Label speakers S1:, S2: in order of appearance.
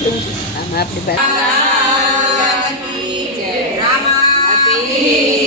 S1: આમાં આપણી પાસે
S2: હનુમાન